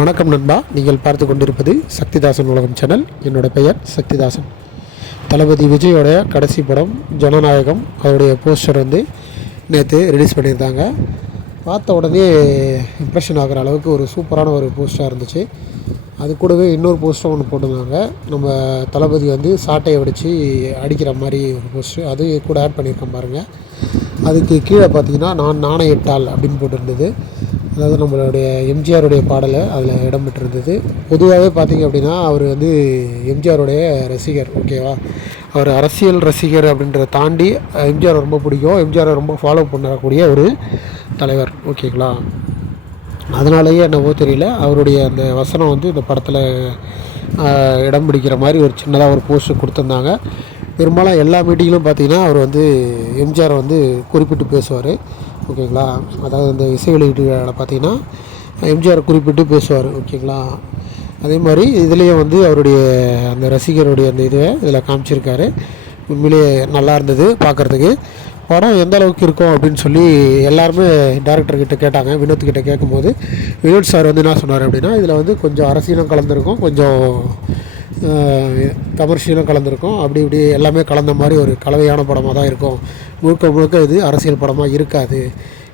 வணக்கம் நண்பா, நீங்கள் பார்த்து கொண்டிருப்பது சக்திதாசன் உலகம் சேனல். என்னோட பெயர் சக்திதாசன். தளபதி விஜயோட கடைசி படம் ஜனநாயகம், அவருடைய போஸ்டர் நேற்று ரிலீஸ் பண்ணியிருந்தாங்க. பார்த்த உடனே இம்ப்ரெஷன் ஆகிற அளவுக்கு ஒரு சூப்பரான ஒரு போஸ்டராக இருந்துச்சு. அது கூடவே இன்னொரு போஸ்டர் ஒன்று போட்டிருந்தாங்க. நம்ம தளபதி சாட்டையை வடித்து அடிக்கிற மாதிரி ஒரு போஸ்டர், அது கூட ஆட் பண்ணியிருக்கேன் பாருங்கள். அதுக்கு கீழே பார்த்தீங்கன்னா நான் நாணயிட்டால் அப்படின்னு போட்டிருந்தது. அதாவது நம்மளுடைய எம்ஜிஆருடைய பாடலை அதில் இடம் பெற்றிருந்தது. பொதுவாகவே பார்த்திங்க அப்படின்னா அவர் எம்ஜிஆருடைய ரசிகர், ஓகேவா. அவர் அரசியல் ரசிகர் அப்படின்றத தாண்டி எம்ஜிஆர் ரொம்ப பிடிக்கும், எம்ஜிஆரை ரொம்ப ஃபாலோ பண்ணக்கூடிய ஒரு தலைவர், ஓகேங்களா. அதனாலேயே என்னவோ தெரியல, அவருடைய அந்த வசனம் இந்த படத்தில் இடம் பிடிக்கிற மாதிரி ஒரு சின்னதாக ஒரு போஸ்டர் கொடுத்துருந்தாங்க. பெரும்பாலும் எல்லா மீட்டிங்கிலும் பார்த்திங்கன்னா அவர் எம்ஜிஆரை குறிப்பிட்டு பேசுவார், ஓகேங்களா. அதாவது இந்த இசை வெளியீட்டு விழாவில் பார்த்திங்கன்னா எம்ஜிஆரை குறிப்பிட்டு பேசுவார், ஓகேங்களா. அதே மாதிரி இதுலேயும் அவருடைய அந்த ரசிகருடைய அந்த இதை இதில் காமிச்சிருக்காரு. உண்மையிலேயே நல்லா இருந்தது பார்க்குறதுக்கு. படம் எந்த அளவுக்கு இருக்கும் அப்படின்னு சொல்லி எல்லாருமே டேரக்டர்கிட்ட கேட்டாங்க. வினோத்கிட்ட கேட்கும்போது வினோத் சார் என்ன சொன்னார் அப்படின்னா, இதில் கொஞ்சம் அரசியலும் கலந்துருக்கும், கொஞ்சம் கமர்ஷியலும் கலந்துருக்கும், அப்படி இப்படி எல்லாமே கலந்த மாதிரி ஒரு கலவையான படமாக தான் இருக்கும். முழுக்க முழுக்க இது அரசியல் படமாக இருக்காது.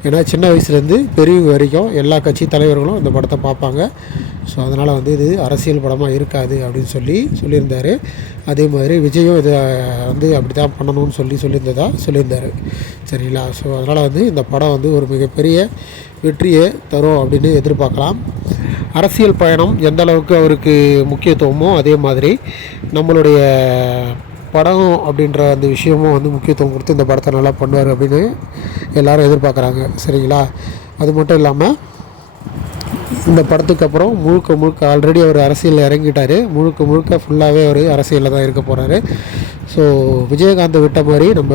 ஏன்னா சின்ன வயசுலேருந்து பெரியவங்க வரைக்கும் எல்லா கட்சி தலைவர்களும் இந்த படத்தை பார்ப்பாங்க. ஸோ அதனால் இது அரசியல் படமாக இருக்காது அப்படின்னு சொல்லியிருந்தார். அதே மாதிரி விஜயும் இதை அப்படி தான் பண்ணணும்னு சொல்லியிருந்தார், சரிங்களா. ஸோ அதனால் இந்த படம் ஒரு மிகப்பெரிய வெற்றியை தரும் அப்படின்னு எதிர்பார்க்கலாம். அரசியல் பயணம் எந்த அளவுக்கு அவருக்கு முக்கியத்துவமோ அதே மாதிரி நம்மளுடைய படம் அப்படின்ற அந்த விஷயமும் முக்கியத்துவம் கொடுத்து இந்த படத்தை நல்லா பண்ணுவார் அப்படின்னு எல்லோரும் எதிர்பார்க்குறாங்க, சரிங்களா. அது மட்டும் இல்லாமல் இந்த படத்துக்கு அப்புறம் முழுக்க ஆல்ரெடி அவர் அரசியலில் இறங்கிட்டார். முழுக்க ஃபுல்லாகவே அவர் அரசியலில் தான் இருக்க போகிறாரு. ஸோ விஜயகாந்தை விட்ட மாதிரி நம்ம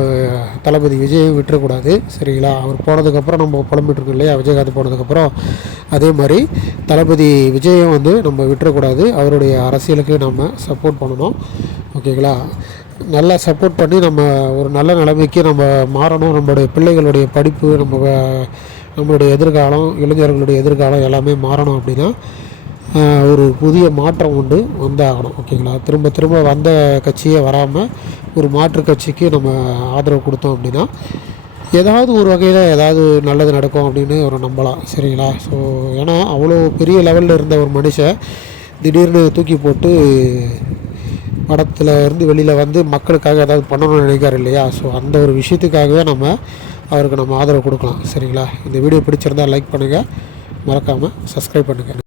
தளபதி விஜயும் விட்டுறக்கூடாது, சரிங்களா. அவர் போனதுக்கப்புறம் நம்ம புலம்பிட்டுருக்கோம் இல்லையா, விஜயகாந்த் போனதுக்கப்புறம். அதே மாதிரி தளபதி விஜயும் நம்ம விட்டுறக்கூடாது. அவருடைய அரசியலுக்கு நம்ம சப்போர்ட் பண்ணணும், ஓகேங்களா. நல்லா சப்போர்ட் பண்ணி நம்ம ஒரு நல்ல நிலைமைக்கு நம்ம மாறணும். நம்மளுடைய பிள்ளைகளுடைய படிப்பு, நம்மளுடைய எதிர்காலம், இளைஞர்களுடைய எதிர்காலம் எல்லாமே மாறணும் அப்படின்னா ஒரு புதிய மாற்றம் வந்தாகணும், ஓகேங்களா. திரும்ப வந்த கட்சியே வராமல் ஒரு மாற்று கட்சிக்கு நம்ம ஆதரவு கொடுத்தோம் அப்படின்னா ஏதாவது ஒரு வகையில் ஏதாவது நல்லது நடக்கும் அப்படின்னு ஒரு நம்பலாம், சரிங்களா. ஸோ ஏன்னா அவ்வளோ பெரிய லெவலில் இருந்த ஒரு மனுஷன் திடீர்னு தூக்கி போட்டு படத்தில் இருந்து வெளியில் மக்களுக்காக ஏதாவது பண்ணணும்னு நினைக்காரு இல்லையா. ஸோ அந்த ஒரு விஷயத்துக்காகவே அவருக்கு நம்ம ஆதரவு கொடுக்கலாம், சரிங்களா. இந்த வீடியோ பிடிச்சிருந்தால் லைக் பண்ணுங்கள், மறக்காமல் சப்ஸ்கிரைப் பண்ணுங்கள்.